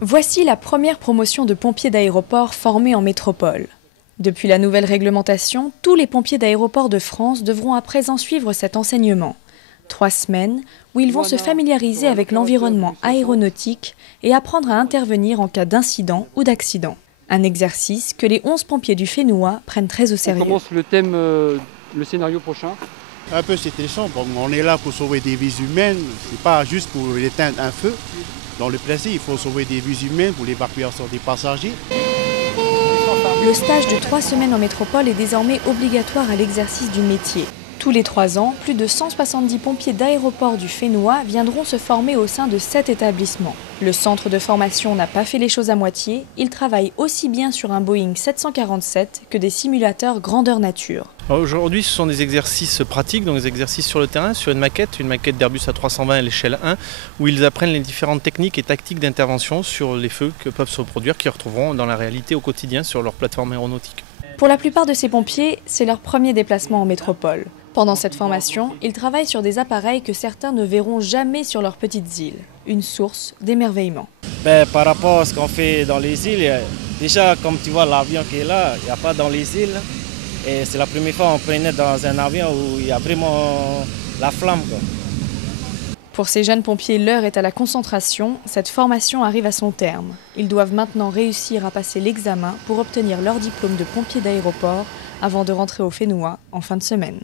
Voici la première promotion de pompiers d'aéroport formés en métropole. Depuis la nouvelle réglementation, tous les pompiers d'aéroport de France devront à présent suivre cet enseignement. 3 semaines où ils vont se familiariser avec l'environnement aéronautique et apprendre à intervenir en cas d'incident ou d'accident. Un exercice que les 11 pompiers du Fénois prennent très au sérieux. On commence le thème, le scénario prochain. Un peu stressant, on est là pour sauver des vies humaines, c'est pas juste pour éteindre un feu. Dans le principe, il faut sauver des vies humaines pour l'évacuation des passagers. Le stage de 3 semaines en métropole est désormais obligatoire à l'exercice du métier. Tous les 3 ans, plus de 170 pompiers d'aéroport du Fénois viendront se former au sein de 7 établissements. Le centre de formation n'a pas fait les choses à moitié, il travaille aussi bien sur un Boeing 747 que des simulateurs grandeur nature. Aujourd'hui, ce sont des exercices pratiques, donc des exercices sur le terrain, sur une maquette d'Airbus A320 à l'échelle 1, où ils apprennent les différentes techniques et tactiques d'intervention sur les feux que peuvent se produire, qu'ils retrouveront dans la réalité au quotidien sur leur plateforme aéronautique. Pour la plupart de ces pompiers, c'est leur premier déplacement en métropole. Pendant cette formation, ils travaillent sur des appareils que certains ne verront jamais sur leurs petites îles. Une source d'émerveillement. Par rapport à ce qu'on fait dans les îles, déjà comme tu vois l'avion qui est là, il n'y a pas dans les îles. Et c'est la première fois qu'on prenait dans un avion où il y a vraiment la flamme, quoi. Pour ces jeunes pompiers, l'heure est à la concentration. Cette formation arrive à son terme. Ils doivent maintenant réussir à passer l'examen pour obtenir leur diplôme de pompier d'aéroport avant de rentrer au Fénois en fin de semaine.